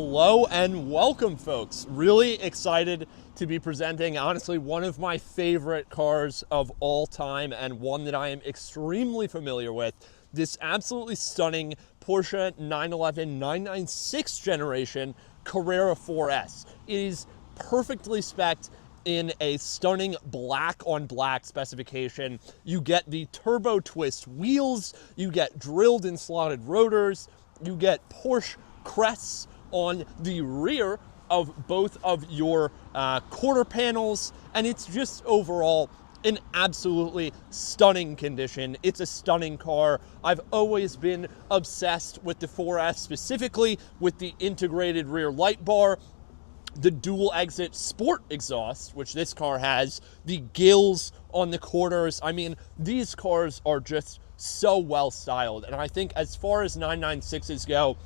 Hello and welcome, folks. Really excited to be presenting, honestly, one of my favorite cars of all time and one that I am extremely familiar with. This absolutely stunning Porsche 911 996 generation Carrera 4S. It is perfectly spec'd in a stunning black on black specification. You get the turbo twist wheels, you get drilled and slotted rotors, you get Porsche crests on the rear of both of your quarter panels, and it's just overall an absolutely stunning condition. It's a stunning car. I've always been obsessed with the 4S, specifically with the integrated rear light bar, the dual exit sport exhaust, which this car has, the gills on the quarters. I mean, these cars are just so well styled, and I think as far as 996s go,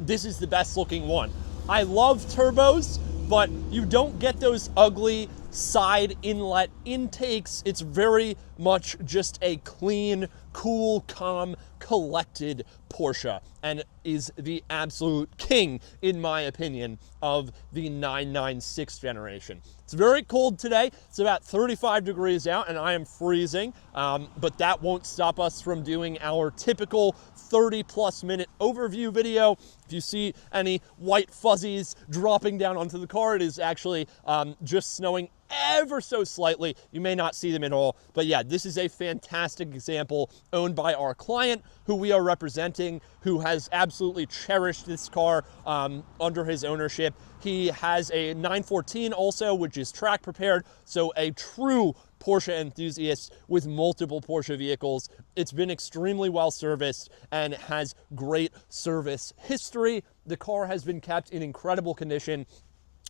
this is the best looking one. I love turbos, but you don't get those ugly side inlet intakes. It's very much just a clean, cool, calm, collected Porsche, and is the absolute king, in my opinion, of the 996 generation. It's very cold today. It's about 35 degrees out and I am freezing, but that won't stop us from doing our typical 30+ minute overview video. If you see any white fuzzies dropping down onto the car, it is actually just snowing ever so slightly. You may not see them at all, but yeah, this is a fantastic example owned by our client who we are representing, who has absolutely cherished this car under his ownership. He has a 914 also, which is track prepared, so a true Porsche enthusiast with multiple Porsche vehicles. It's been extremely well serviced and has great service history. The car has been kept in incredible condition.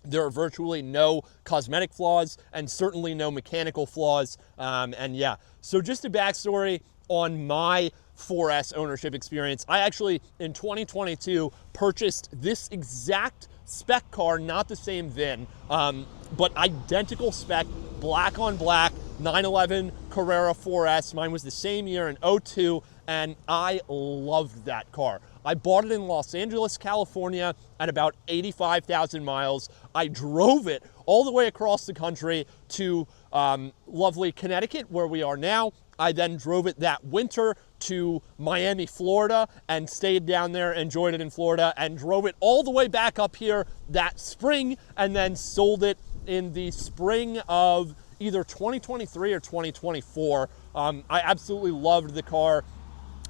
There are virtually no cosmetic flaws and certainly no mechanical flaws. And yeah, so just a backstory on my 4S ownership experience. I actually, in 2022, purchased this exact spec car, not the same VIN, but identical spec, black on black, 911 Carrera 4S. Mine was the same year in 02, and I loved that car. I bought it in Los Angeles, California at about 85,000 miles. I drove it all the way across the country to lovely Connecticut, where we are now. I then drove it that winter to Miami, Florida, and stayed down there, enjoyed it in Florida, and drove it all the way back up here that spring, and then sold it in the spring of either 2023 or 2024. I absolutely loved the car.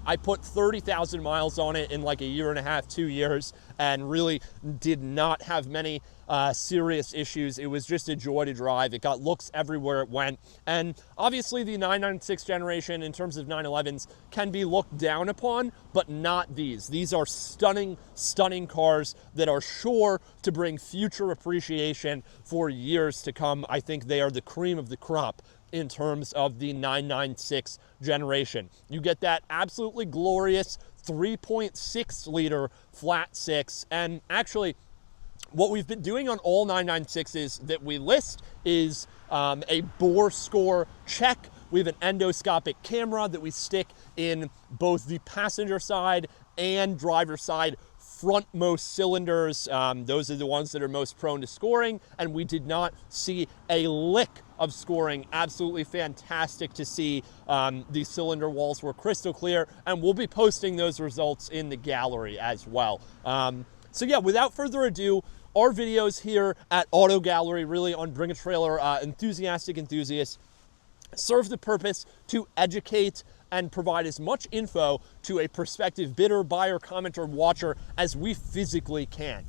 I put 30,000 miles on it in like a year and a half, 2 years, and really did not have many serious issues. It was just a joy to drive. It got looks everywhere it went. And obviously the 996 generation in terms of 911s can be looked down upon, but not these. These are stunning, stunning cars that are sure to bring future appreciation for years to come. I think they are the cream of the crop in terms of the 996 generation. You get that absolutely glorious 3.6 liter flat six, and actually what we've been doing on all 996s that we list is a bore score check. We have an endoscopic camera that we stick in both the passenger side and driver side frontmost cylinders. Those are the ones that are most prone to scoring, and we did not see a lick of scoring. Absolutely fantastic to see. The cylinder walls were crystal clear, and we'll be posting those results in the gallery as well. So yeah, without further ado, our videos here at Auto Gallery, really on Bring a Trailer enthusiastic enthusiasts, serve the purpose to educate and provide as much info to a prospective bidder, buyer, commenter, watcher as we physically can.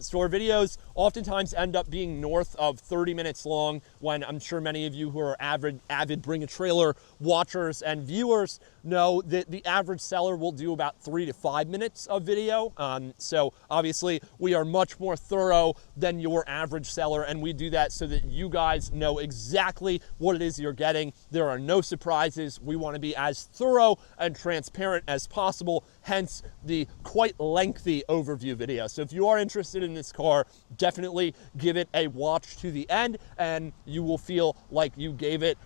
So our videos oftentimes end up being north of 30 minutes long, when I'm sure many of you who are avid Bring a Trailer watchers and viewers know that the average seller will do about 3 to 5 minutes of video. So obviously we are much more thorough than your average seller, and we do that so that you guys know exactly what it is you're getting. There are no surprises. We want to be as thorough and transparent as possible, hence the quite lengthy overview video. So if you are interested in this car, definitely give it a watch to the end, and you will feel like you gave it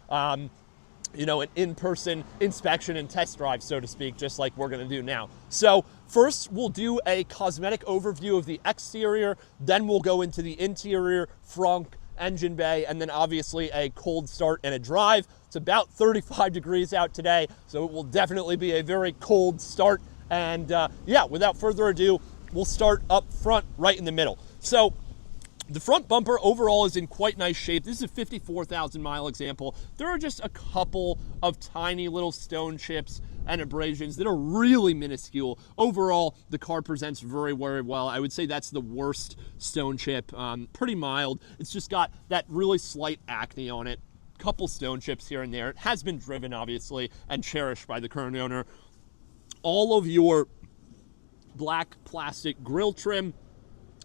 you know, an in-person inspection and test drive, so to speak, just like we're gonna do now. So first, we'll do a cosmetic overview of the exterior, then we'll go into the interior, frunk, engine bay, and then obviously a cold start and a drive. It's about 35 degrees out today, so it will definitely be a very cold start. And yeah, without further ado, we'll start up front right in the middle. So the front bumper overall is in quite nice shape. This is a 54,000 mile example. There are just a couple of tiny little stone chips and abrasions that are really minuscule. Overall, the car presents very, very well. I would say that's the worst stone chip, pretty mild. It's just got that really slight acne on it. Couple stone chips here and there. It has been driven, obviously, and cherished by the current owner. All of your black plastic grille trim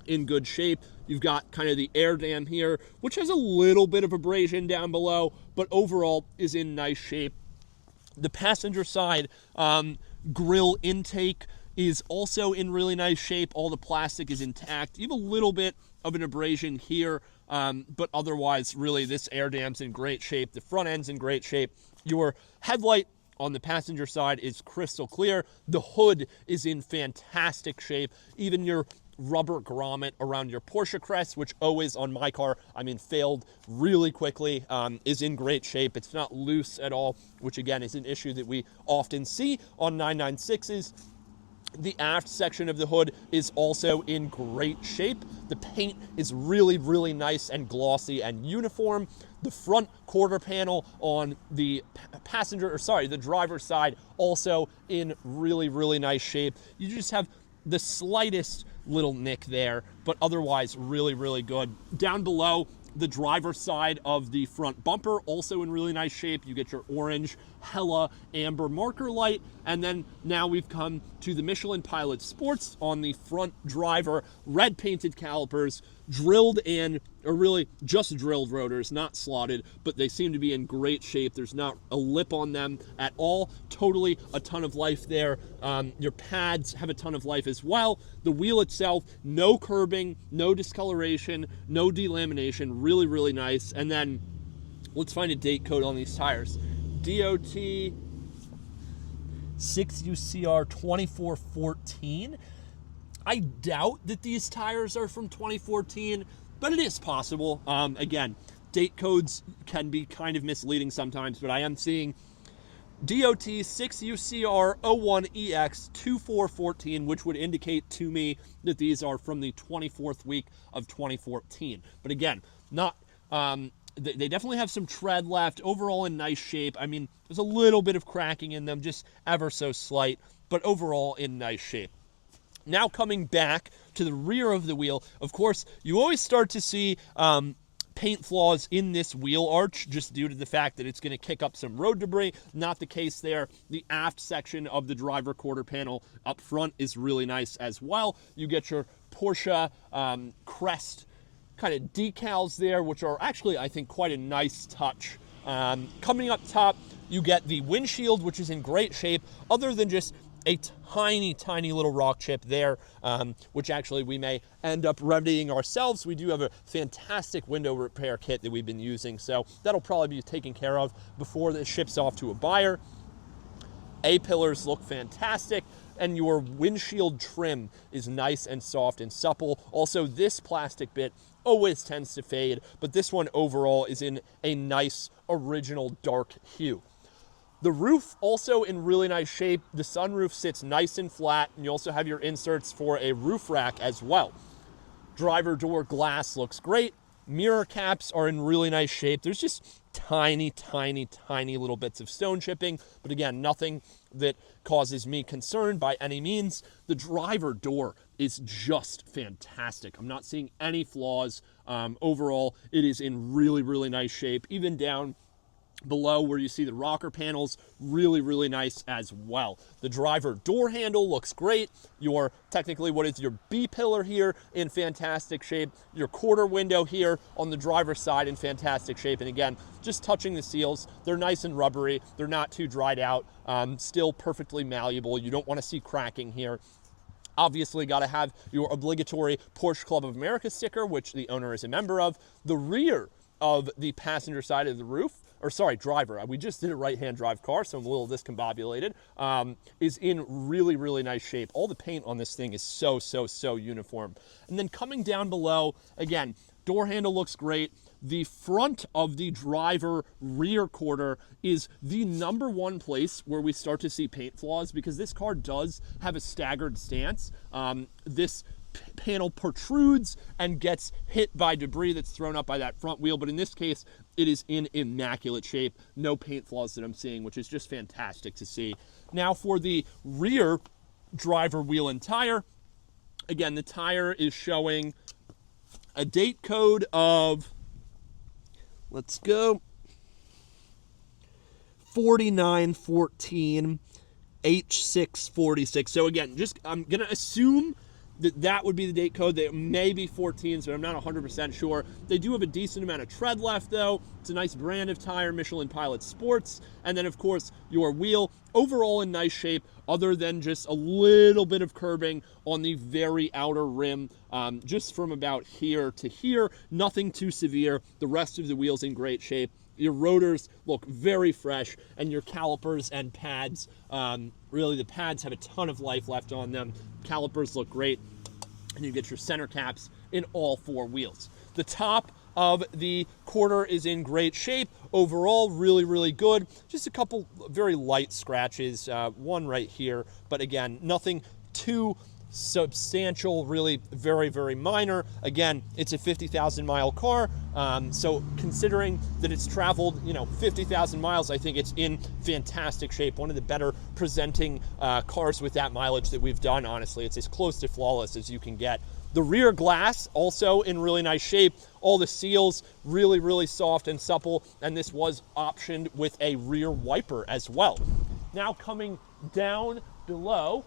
in good shape. You've got kind of the air dam here, which has a little bit of abrasion down below, but overall is in nice shape. The passenger side grill intake is also in really nice shape. All the plastic is intact. You have a little bit of an abrasion here, but otherwise, really, this air dam's in great shape. The front end's in great shape. Your headlight on the passenger side is crystal clear. The hood is in fantastic shape. Even your rubber grommet around your Porsche crest, which always on my car, I mean, failed really quickly, is in great shape. It's not loose at all, which again is an issue that we often see on 996s. The aft section of the hood is also in great shape. The paint is really, really nice and glossy and uniform. The front quarter panel on the the driver's side, also in really, really nice shape. You just have the slightest little nick there, but otherwise really, really good. Down below, the driver's side of the front bumper, also in really nice shape. You get your orange Hella amber marker light, and then now we've come to the Michelin Pilot Sports on the front driver, red painted calipers, drilled in, or really just drilled rotors, not slotted, but they seem to be in great shape. There's not a lip on them at all. Totally a ton of life there. Your pads have a ton of life as well. The wheel itself, no curbing, no discoloration, no delamination, really, really nice. And then let's find a date code on these tires. DOT 6UCR 2414. I doubt that these tires are from 2014, but it is possible. Again, date codes can be kind of misleading sometimes, but I am seeing DOT 6UCR 01EX 2414, which would indicate to me that these are from the 24th week of 2014. But again, not they definitely have some tread left. Overall in nice shape. I mean, there's a little bit of cracking in them, just ever so slight, but overall in nice shape. Now coming back to the rear of the wheel, of course, you always start to see paint flaws in this wheel arch just due to the fact that it's going to kick up some road debris. Not the case there. The aft section of the driver quarter panel up front is really nice as well. You get your Porsche crest kind of decals there, which are actually, I think, quite a nice touch. Coming up top, you get the windshield, which is in great shape, other than just a tiny, tiny little rock chip there, which actually we may end up remedying ourselves. We do have a fantastic window repair kit that we've been using, so that'll probably be taken care of before this ships off to a buyer. A-pillars look fantastic, and your windshield trim is nice and soft and supple. Also, this plastic bit always tends to fade, but this one overall is in a nice original dark hue. The roof also in really nice shape. The sunroof sits nice and flat, and you also have your inserts for a roof rack as well. Driver door glass looks great. Mirror caps are in really nice shape. There's just tiny, tiny, tiny little bits of stone chipping, but again, nothing that causes me concern by any means. The driver door is just fantastic. I'm not seeing any flaws. Overall, it is in really, really nice shape. Even down below where you see the rocker panels, really, really nice as well. The driver door handle looks great. Your, technically what is your B pillar here in fantastic shape. Your quarter window here on the driver's side in fantastic shape. And again, just touching the seals, they're nice and rubbery. They're not too dried out, still perfectly malleable. You don't want to see cracking here. Obviously got to have your obligatory Porsche Club of America sticker, which the owner is a member of. The rear of the passenger side of the roof or sorry, driver, we just did a right-hand drive car, so I'm a little discombobulated, is in really, really nice shape. All the paint on this thing is so uniform. And then coming down below, again, door handle looks great. The front of the driver rear quarter is the #1 place where we start to see paint flaws, because this car does have a staggered stance. This panel protrudes and gets hit by debris that's thrown up by that front wheel, but in this case, it is in immaculate shape. No paint flaws that I'm seeing, which is just fantastic to see. Now for the rear driver wheel and tire, again, the tire is showing a date code of, let's go, 4914 H646. So again, I'm going to assume that would be the date code. They may be 14s, but I'm not 100% sure. They do have a decent amount of tread left, though. It's a nice brand of tire, Michelin Pilot Sports. And then, of course, your wheel, overall in nice shape, other than just a little bit of curbing on the very outer rim, just from about here to here. Nothing too severe. The rest of the wheel's in great shape. Your rotors look very fresh, and your calipers and pads, really the pads have a ton of life left on them. Calipers look great, and you get your center caps in all 4 wheels. The top of the quarter is in great shape. Overall, really, really good. Just a couple very light scratches, one right here, but again, nothing too substantial, really very, very minor. Again, it's a 50,000 mile car, so considering that it's traveled 50,000 miles, I think it's in fantastic shape. One of the better presenting cars with that mileage that we've done. Honestly, it's as close to flawless as you can get. The rear glass also in really nice shape. All the seals really, really soft and supple, and this was optioned with a rear wiper as well. Now coming down below,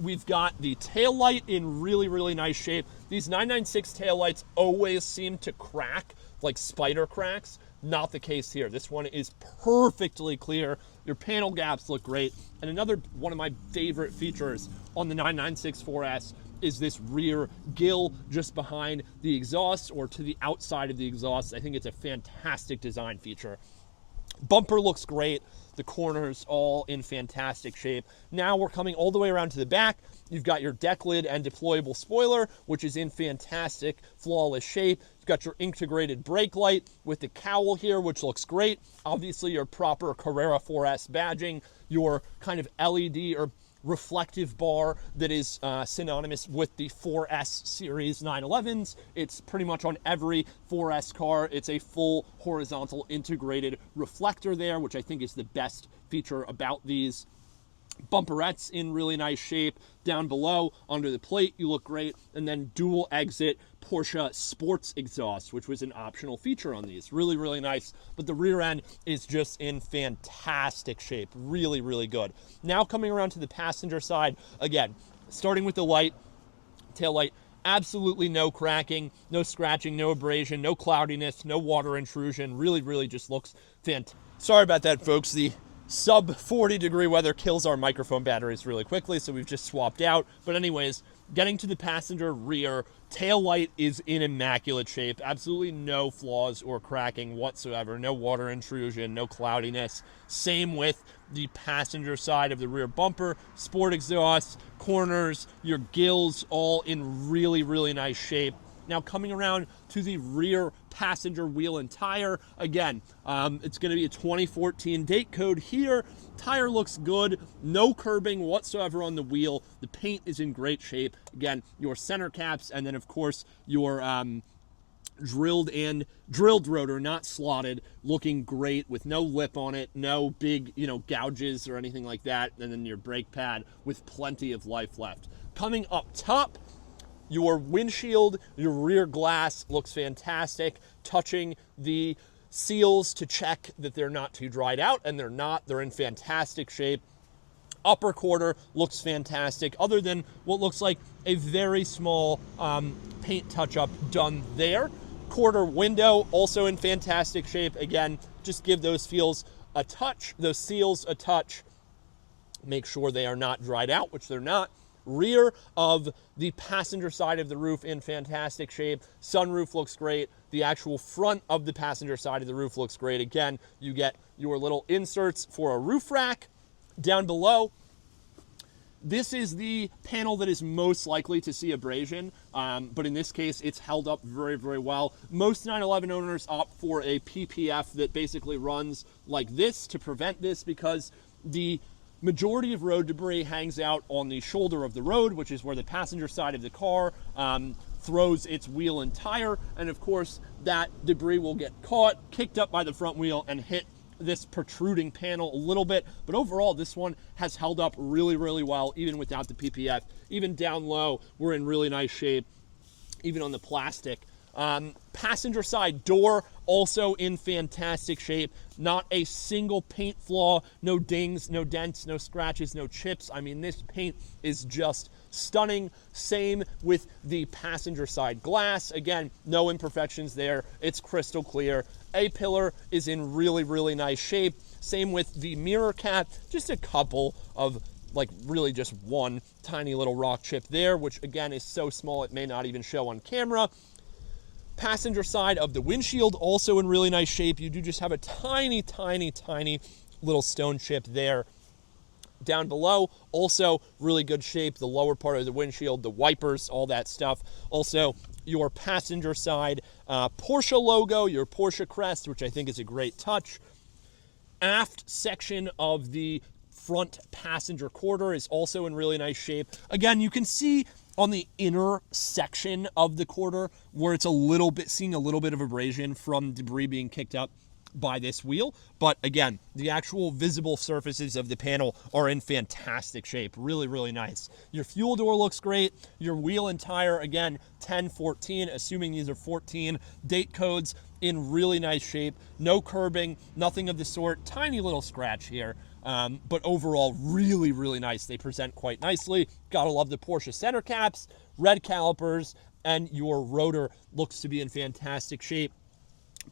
we've got the tail light in really, really nice shape. These 996 tail lights always seem to crack, like spider cracks. Not the case here. This one is perfectly clear. Your panel gaps look great. And another one of my favorite features on the 996 4S is this rear gill just behind the exhaust, or to the outside of the exhaust. I think it's a fantastic design feature. Bumper looks great. The corners all in fantastic shape. Now we're coming all the way around to the back. You've got your deck lid and deployable spoiler, which is in fantastic, flawless shape. You've got your integrated brake light with the cowl here, which looks great. Obviously, your proper Carrera 4S badging, your kind of LED or reflective bar that is synonymous with the 4S series 911s. It's pretty much on every 4S car. It's a full horizontal integrated reflector there, which I think is the best feature about these. Bumperettes in really nice shape. Down below, under the plate, you look great. And then dual exit Porsche sports exhaust, which was an optional feature on these. Really, really nice. But the rear end is just in fantastic shape. Really, really good. Now coming around to the passenger side, again, starting with the light, tail light, absolutely no cracking, no scratching, no abrasion, no cloudiness, no water intrusion. Really, really just looks fantastic. Sorry about that, folks. The sub 40 degree weather kills our microphone batteries really quickly, so we've just swapped out. But anyways, getting to the passenger rear, tail light is in immaculate shape. Absolutely no flaws or cracking whatsoever. No water intrusion, no cloudiness. Same with the passenger side of the rear bumper, sport exhaust, corners, your gills, all in really, really nice shape. Now coming around to the rear passenger wheel and tire, again, it's going to be a 2014 date code here. Tire looks good, no curbing whatsoever on the wheel. The paint is in great shape. Again, your center caps, and then of course your drilled rotor, not slotted, looking great with no lip on it, no big gouges or anything like that, and then your brake pad with plenty of life left. Coming up top, your windshield, your rear glass looks fantastic. Touching the seals to check that they're not too dried out, and they're not. They're in fantastic shape. Upper quarter looks fantastic, other than what looks like a very small paint touch-up done there. Quarter window also in fantastic shape. Again, just give those seals a touch. Make sure they are not dried out, which they're not. Rear of the passenger side of the roof in fantastic shape. Sunroof looks great. The actual front of the passenger side of the roof looks great. Again, you get your little inserts for a roof rack. Down below, this is the panel that is most likely to see abrasion, but in this case, it's held up very, very well. Most 911 owners opt for a PPF that basically runs like this to prevent this, because the majority of road debris hangs out on the shoulder of the road, which is where the passenger side of the car throws its wheel and tire, and of course, that debris will get caught, kicked up by the front wheel, and hit this protruding panel a little bit. But overall, this one has held up really, really well, even without the PPF. Even down low, we're in really nice shape, even on the plastic. Passenger side door, also in fantastic shape. Not a single paint flaw, no dings, no dents, no scratches, no chips. I mean, this paint is just stunning. Same with the passenger side glass. Again, no imperfections there. It's crystal clear. A-pillar is in really, really nice shape. Same with the mirror cap. Just a couple of, like, really just one tiny little rock chip there, which again is so small it may not even show on camera. Passenger side of the windshield, also in really nice shape. You do just have a tiny, tiny, tiny little stone chip there. Down below, also really good shape. The lower part of the windshield, the wipers, all that stuff. Also, your passenger side Porsche logo, your Porsche crest, which I think is a great touch. Aft section of the front passenger quarter is also in really nice shape. Again, you can see on the inner section of the quarter where it's a little bit, seeing a little bit of abrasion from debris being kicked up by this wheel. But again, the actual visible surfaces of the panel are in fantastic shape. Really, really nice. Your fuel door looks great. Your wheel and tire, again, 10, 14, assuming these are 14 date codes, in really nice shape. No curbing, nothing of the sort. Tiny little scratch here. But overall, really, really nice. They present quite nicely. Gotta love the Porsche center caps, red calipers, and your rotor looks to be in fantastic shape.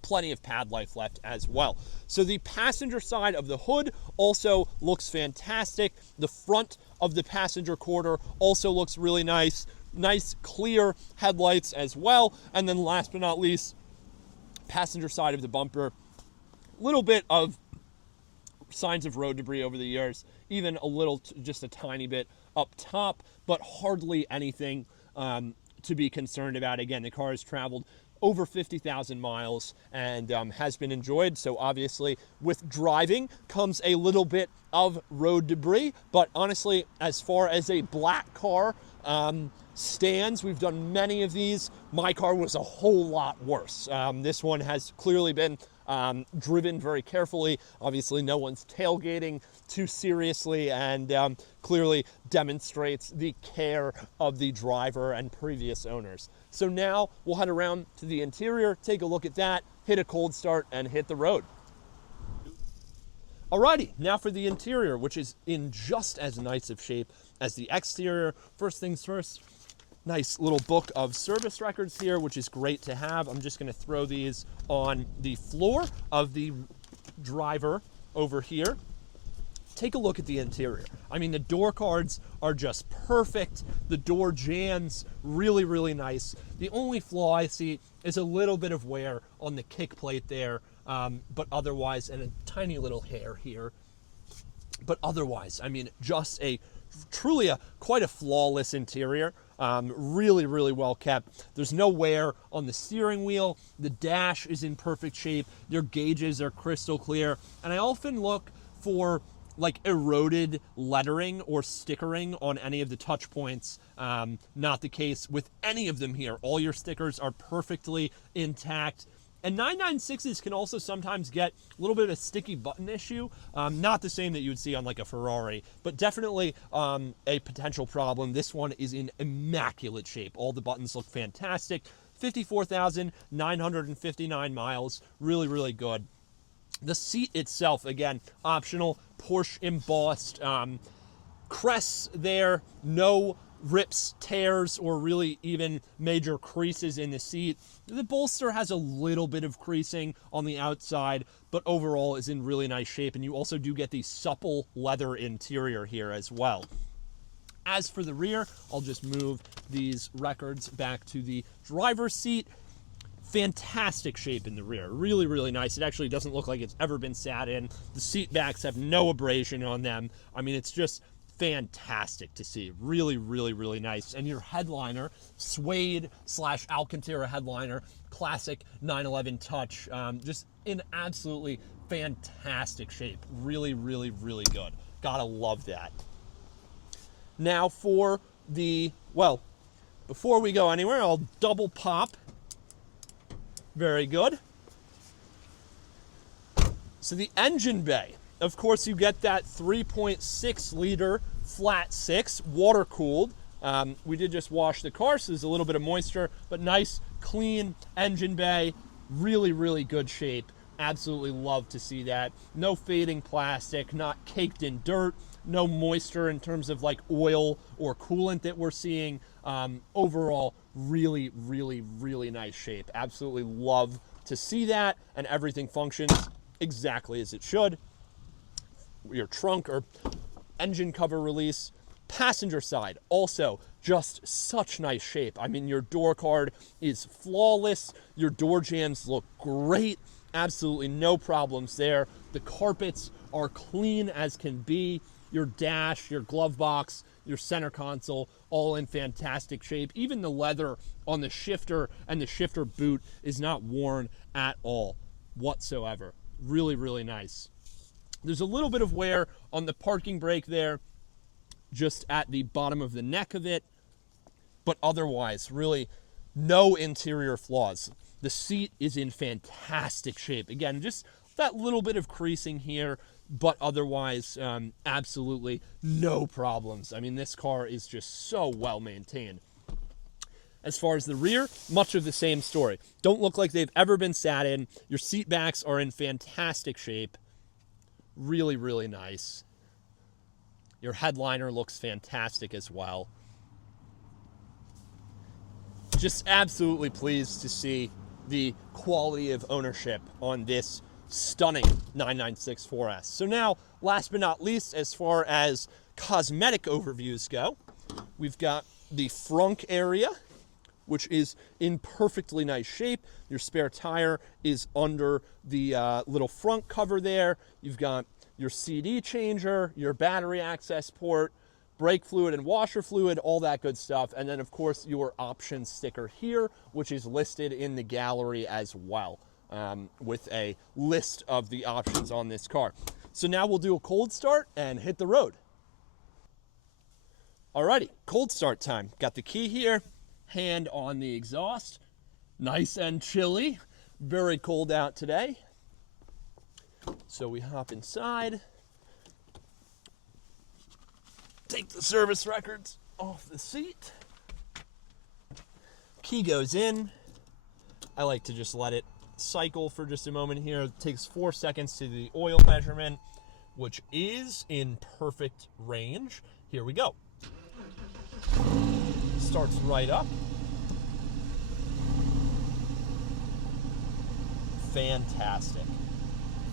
Plenty of pad life left as well. So the passenger side of the hood also looks fantastic. The front of the passenger quarter also looks really nice. Nice clear headlights as well. And then last but not least, passenger side of the bumper. Little bit of signs of road debris over the years, even a little, just a tiny bit up top, but hardly anything to be concerned about. Again, the car has traveled over 50,000 miles and has been enjoyed. So obviously with driving comes a little bit of road debris, but honestly, as far as a black car stands, we've done many of these. My car was a whole lot worse. This one has clearly been driven very carefully. Obviously, no one's tailgating too seriously, and clearly demonstrates the care of the driver and previous owners. So now we'll head around to the interior, take a look at that, hit a cold start, and hit the road. Alrighty, now for the interior, which is in just as nice of shape as the exterior. First things first, nice little book of service records here, which is great to have. I'm just gonna throw these on the floor of the driver over here. Take a look at the interior. I mean, the door cards are just perfect. The door jambs, really, really nice. The only flaw I see is a little bit of wear on the kick plate there, but otherwise, and a tiny little hair here. But otherwise, I mean, just truly quite a flawless interior. Really, really well kept. There's no wear on the steering wheel. The dash is in perfect shape. Your gauges are crystal clear. And I often look for like eroded lettering or stickering on any of the touch points. Not the case with any of them here. All your stickers are perfectly intact. And 996s can also sometimes get a little bit of a sticky button issue. Not the same that you would see on like a Ferrari, but definitely a potential problem. This one is in immaculate shape. All the buttons look fantastic. 54,959 miles. Really, really good. The seat itself, again, optional, Porsche embossed crests there, no rips, tears, or really even major creases in the seat. The bolster has a little bit of creasing on the outside, but overall is in really nice shape, and you also do get the supple leather interior here as well. As for the rear, I'll just move these records back to the driver's seat. Fantastic shape in the rear. Really, really nice. It actually doesn't look like it's ever been sat in. The seat backs have no abrasion on them. I mean, it's just fantastic to see. Really, really, really nice. And your headliner, suede / Alcantara headliner, classic 911 touch. Just in absolutely fantastic shape. Really, really, really good. Gotta love that. Now for the, well, before we go anywhere, I'll double pop. Very good. So the engine bay, of course, you get that 3.6 liter flat six, water cooled. We did just wash the car, so there's a little bit of moisture, but nice, clean engine bay. Really, really good shape. Absolutely love to see that. No fading plastic, not caked in dirt, no moisture in terms of like oil or coolant that we're seeing. Overall, really, really, really nice shape. Absolutely love to see that, and everything functions exactly as it should. Your trunk or engine cover release. Passenger side, also just such nice shape. I mean, your door card is flawless. Your door jambs look great. Absolutely no problems there. The carpets are clean as can be. Your dash, your glove box, your center console, all in fantastic shape. Even the leather on the shifter and the shifter boot is not worn at all whatsoever. Really, really nice. There's a little bit of wear on the parking brake there, just at the bottom of the neck of it, but otherwise, really no interior flaws. The seat is in fantastic shape. Again, just that little bit of creasing here, but otherwise, absolutely no problems. I mean, this car is just so well maintained. As far as the rear, much of the same story. Don't look like they've ever been sat in. Your seat backs are in fantastic shape. Really, really nice. Your headliner looks fantastic as well. Just absolutely pleased to see the quality of ownership on this stunning 996 4S. So now, last but not least, as far as cosmetic overviews go, we've got the frunk area, which is in perfectly nice shape. Your spare tire is under the little front cover there. You've got your CD changer, your battery access port, brake fluid and washer fluid, all that good stuff. And then, of course, your options sticker here, which is listed in the gallery as well, with a list of the options on this car. So now we'll do a cold start and hit the road. Alrighty, cold start time. Got the key here, hand on the exhaust. Nice and chilly, very cold out today. So we hop inside, take the service records off the seat. Key goes in. I like to just let it cycle for just a moment here. It takes 4 seconds to the oil measurement, which is in perfect range. Here we go. Starts right up. Fantastic.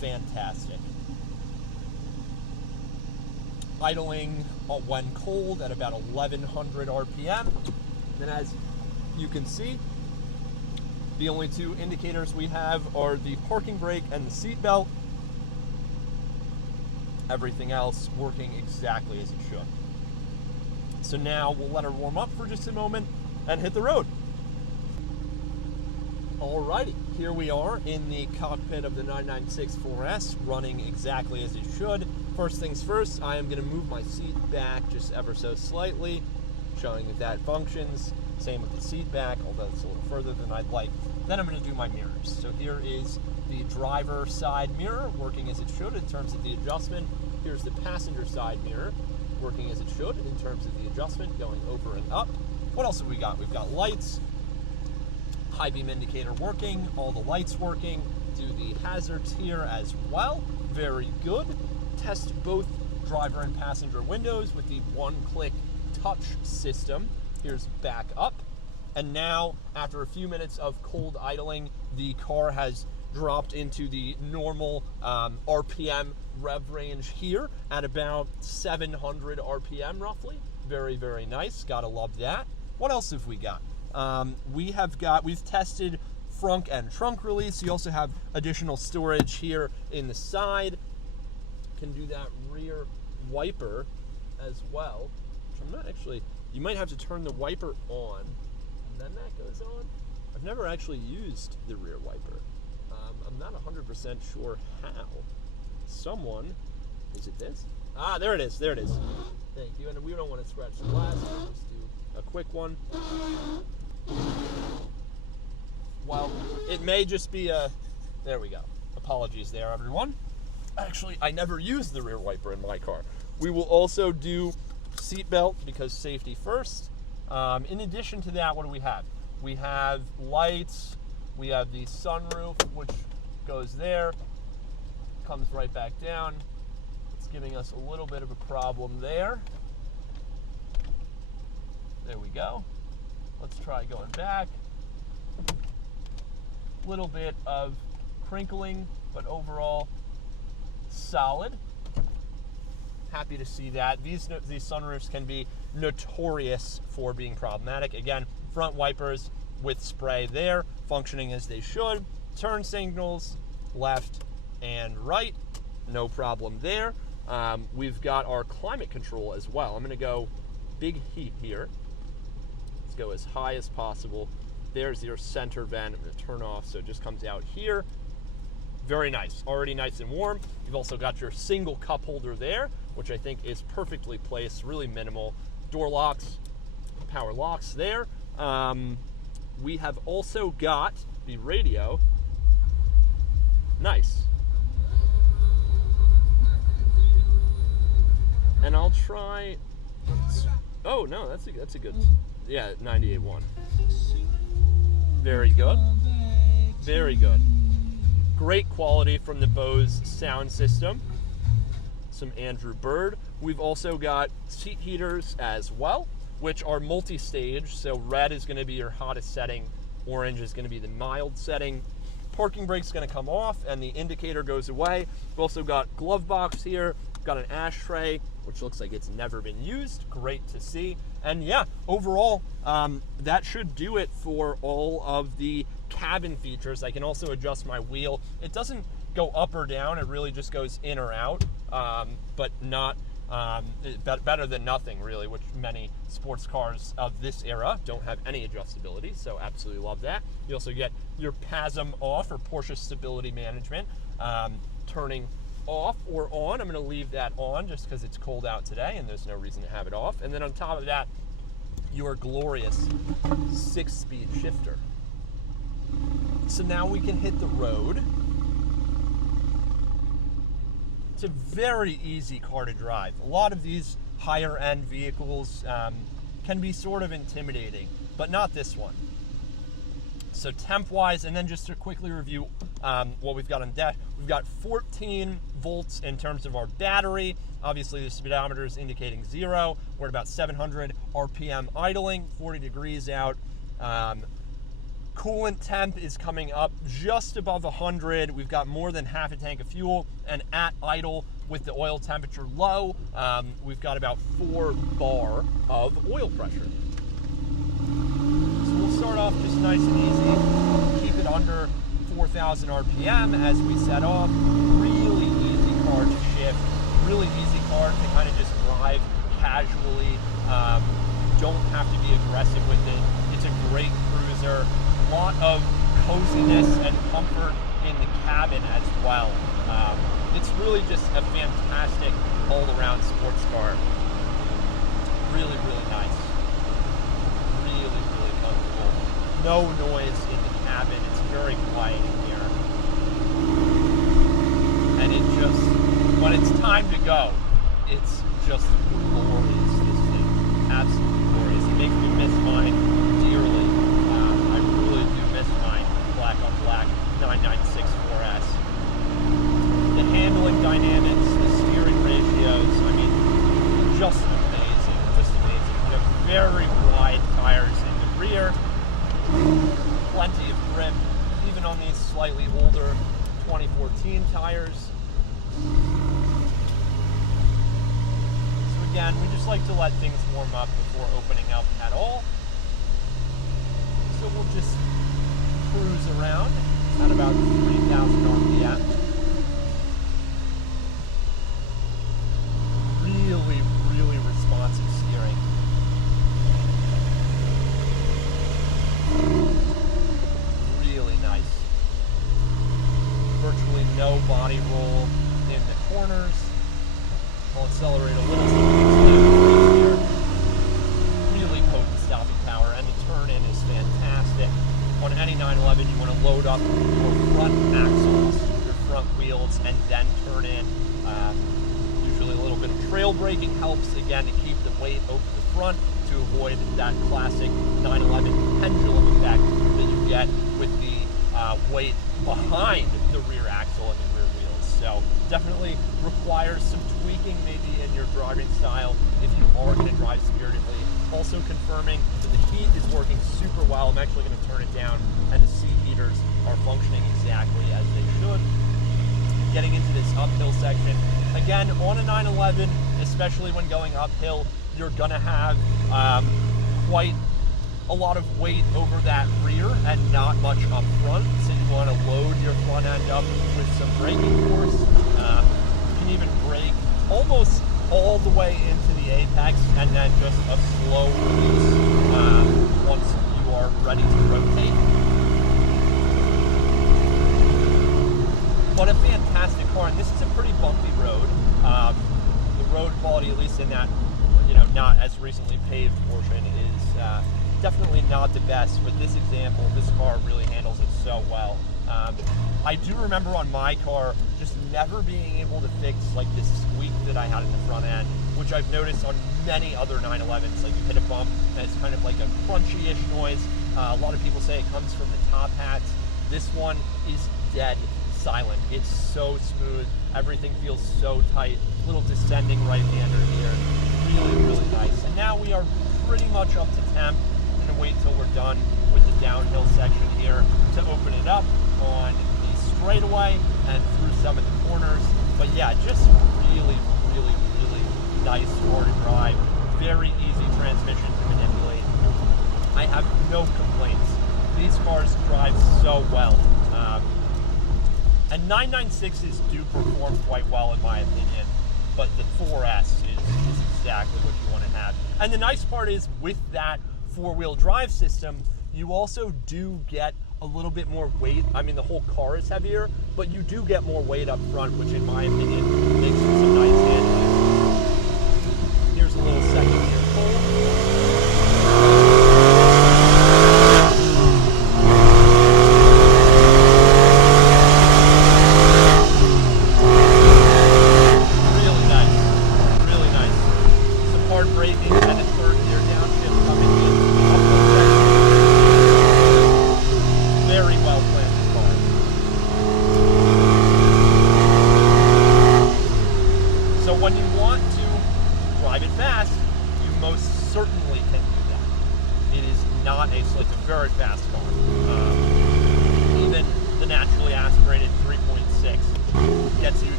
Fantastic. Idling when cold at about 1100 RPM. And as you can see, the only two indicators we have are the parking brake and the seat belt. Everything else working exactly as it should. So now we'll let her warm up for just a moment and hit the road. Alrighty, here we are in the cockpit of the 996 4S, running exactly as it should. First things first, I am going to move my seat back just ever so slightly, showing that that functions. Same with the seat back, although it's a little further than I'd like. Then I'm going to do my mirrors. So here is the driver side mirror, working as it should in terms of the adjustment. Here's the passenger side mirror, working as it should in terms of the adjustment, going over and up. What else have we got? We've got lights, high beam indicator working, all the lights working. Do the hazards here as well. Very good. Test both driver and passenger windows with the one-click touch system. Here's back up. And now, after a few minutes of cold idling, the car has dropped into the normal RPM rev range here at about 700 RPM roughly. Very, very nice. Gotta love that. What else have we got? We've tested frunk and trunk release. You also have additional storage here in the side. Can do that rear wiper as well, which I'm not actually, you might have to turn the wiper on and then that goes on. I've never actually used the rear wiper. I'm not 100% sure how. Someone, is it this? Ah, there it is, there it is. Thank you, and we don't want to scratch the glass, so we'll just do a quick one. Well, it may just be a, there we go. Apologies there, everyone. Actually, I never used the rear wiper in my car. We will also do seatbelt because safety first. In addition to that, what do we have? We have lights, we have the sunroof, which goes there, comes right back down. It's giving us a little bit of a problem there. There we go. Let's try going back. Little bit of crinkling, but overall solid. Happy to see that. These sunroofs can be notorious for being problematic. Again, front wipers with spray there, functioning as they should. Turn signals, left and right, no problem there. We've got our climate control as well. I'm gonna go big heat here. Let's go as high as possible. There's your center vent. I'm gonna turn off so it just comes out here. Very nice, already nice and warm. You've also got your single cup holder there, which I think is perfectly placed, really minimal. Door locks, power locks there. We have also got the radio. Nice. And I'll try, oh no, that's a good, yeah, 98.1. Very good, very good. Great quality from the Bose sound system. Some Andrew Bird. We've also got seat heaters as well, which are multi-stage. So red is going to be your hottest setting, orange is going to be the mild setting. Parking brake's going to come off and the indicator goes away. We've also got glove box here, got an ashtray, which looks like it's never been used. Great to see. And yeah, overall, that should do it for all of the cabin features. I can also adjust my wheel. It doesn't go up or down, it really just goes in or out, but not better than nothing really, which many sports cars of this era don't have any adjustability, so absolutely love that. You also get your PASM off, or Porsche Stability Management, turning off or on. I'm going to leave that on just because it's cold out today and there's no reason to have it off. And then on top of that, your glorious 6-speed shifter. So now we can hit the road. It's a very easy car to drive. A lot of these higher end vehicles can be sort of intimidating, but not this one. So temp wise, and then just to quickly review what we've got on deck, we've got 14 volts in terms of our battery. Obviously the speedometer is indicating 0. We're at about 700 RPM idling, 40 degrees out. Coolant temp is coming up just above 100. We've got more than half a tank of fuel, and at idle with the oil temperature low, we've got about 4 bar of oil pressure. So we'll start off just nice and easy, keep it under 4,000 RPM as we set off. Really easy car to shift, really easy car to kind of just drive casually. Don't have to be aggressive with it. It's a great cruiser. A lot of coziness and comfort in the cabin as well. It's really just a fantastic all-around sports car. Really, really nice. Really, really comfortable. No noise in the cabin. It's very quiet in here. And it just, when it's time to go, it's just glorious, this thing. Absolutely glorious. It makes me miss mine dearly. I really do miss mine black on black 996 4S. The handling dynamics, the steering ratios, I mean, just amazing, just amazing. You have very wide tires in the rear, plenty of grip, even on these slightly older 2014 tires. So again, we just like to let things warm up before opening up at all. So we'll just cruise around at about 3,000 RPM. Really, really responsive steering. Really nice. Virtually no body roll in the corners. I'll accelerate a little so we can see here. Really potent stopping power, and the turn-in is fantastic. On any 911, you want to load up your front axles, your front wheels, and then turn in. Usually a little bit of trail braking helps, again, to keep the weight over the front to avoid that classic 911 pendulum effect that you get with the weight behind the rear axle and the rear wheels. So definitely requires some tweaking maybe in your driving style if you are going to drive spiritedly. Also confirming that the heat is working super well. I'm actually going to turn it down, and the seat heaters are functioning exactly as they should. Getting into this uphill section, again, on a 911, especially when going uphill, you're going to have quite a lot of weight over that rear and not much up front, so you want to load your front end up with some braking force. You can even brake almost all the way into the apex and then just a slow release once you are ready to rotate. But a fantastic car, and this is a pretty bumpy road. The road quality, at least in that, not as recently paved portion, is definitely not the best. With this example, this car really handles it so well. I do remember on my car just never being able to fix like this squeak that I had in the front end, which I've noticed on many other 911s. Like you hit a bump and it's kind of like a crunchy-ish noise. A lot of people say it comes from the top hats. This one is dead silent. It's so smooth. Everything feels so tight. Little descending right-hander here. Really, really nice. And now we are pretty much up to temp. I'm going to wait till we're done with the downhill section here to open it up on the straightaway and through some of the corners. But yeah, just really, really, really nice car to drive. Very easy transmission to manipulate. I have no complaints. These cars drive so well. And 996s do perform quite well in my opinion, but the 4S is exactly what you want to have. And the nice part is with that four-wheel drive system, you also do get a little bit more weight. I mean, the whole car is heavier, but you do get more weight up front, which in my opinion makes for some nice handling. Here's a little second gear pull.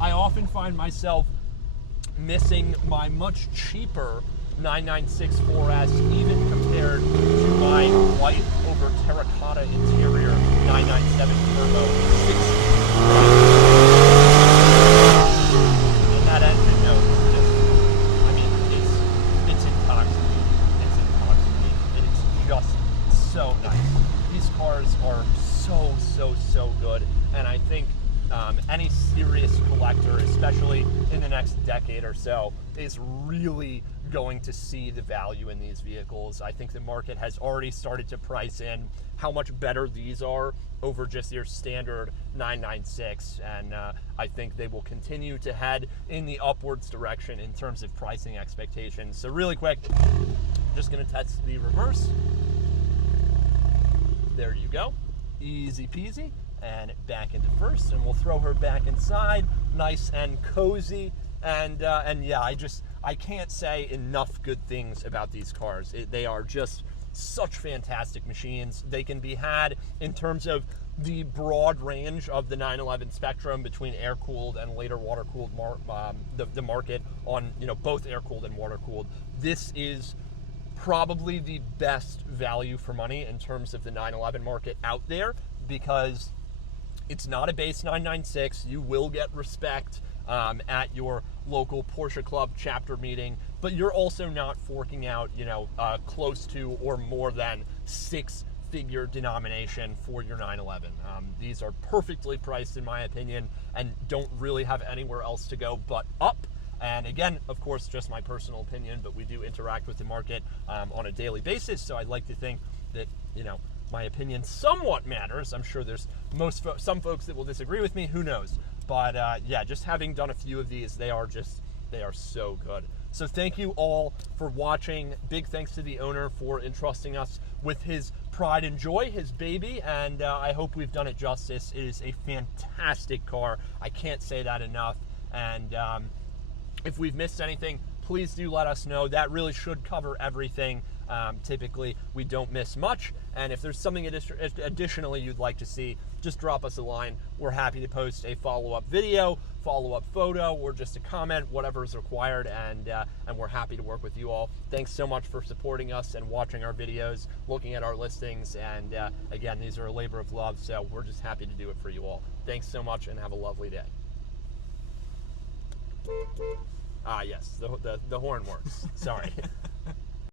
I often find myself missing my much cheaper 996 4S, even compared to my white over terracotta interior 997 Turbo 6. And that engine note is just, I mean, it's intoxicating. It's intoxicating. And it's just so nice. These cars are so good. And I think any serious collector, especially in the next decade or so, is really going to see the value in these vehicles. I think the market has already started to price in how much better these are over just your standard 996, and I think they will continue to head in the upwards direction in terms of pricing expectations. So really quick, just going to test the reverse. There you go, easy peasy, and back into first, and we'll throw her back inside, nice and cozy. And yeah, I can't say enough good things about these cars. They are just such fantastic machines. They can be had in terms of the broad range of the 911 spectrum between air-cooled and later water-cooled, the market on, you know, both air-cooled and water-cooled. This is probably the best value for money in terms of the 911 market out there, because it's not a base 996. You will get respect at your local Porsche Club chapter meeting, but you're also not forking out, you know, close to or more than six-figure denomination for your 911. These are perfectly priced, in my opinion, and don't really have anywhere else to go but up. And again, of course, just my personal opinion, but we do interact with the market on a daily basis, so I'd like to think that, you know, my opinion somewhat matters. I'm sure there's some folks that will disagree with me, who knows. But yeah, just having done a few of these, they are so good. So thank you all for watching. Big thanks to the owner for entrusting us with his pride and joy, his baby, and I hope we've done it justice. It is a fantastic car. I can't say that enough. And if we've missed anything, please do let us know. That really should cover everything. Typically, we don't miss much, and if there's something additionally you'd like to see, just drop us a line. We're happy to post a follow-up video, follow-up photo, or just a comment, whatever is required, and we're happy to work with you all. Thanks so much for supporting us and watching our videos, looking at our listings, and again, these are a labor of love, so we're just happy to do it for you all. Thanks so much, and have a lovely day. Ah, yes, the horn works. Sorry.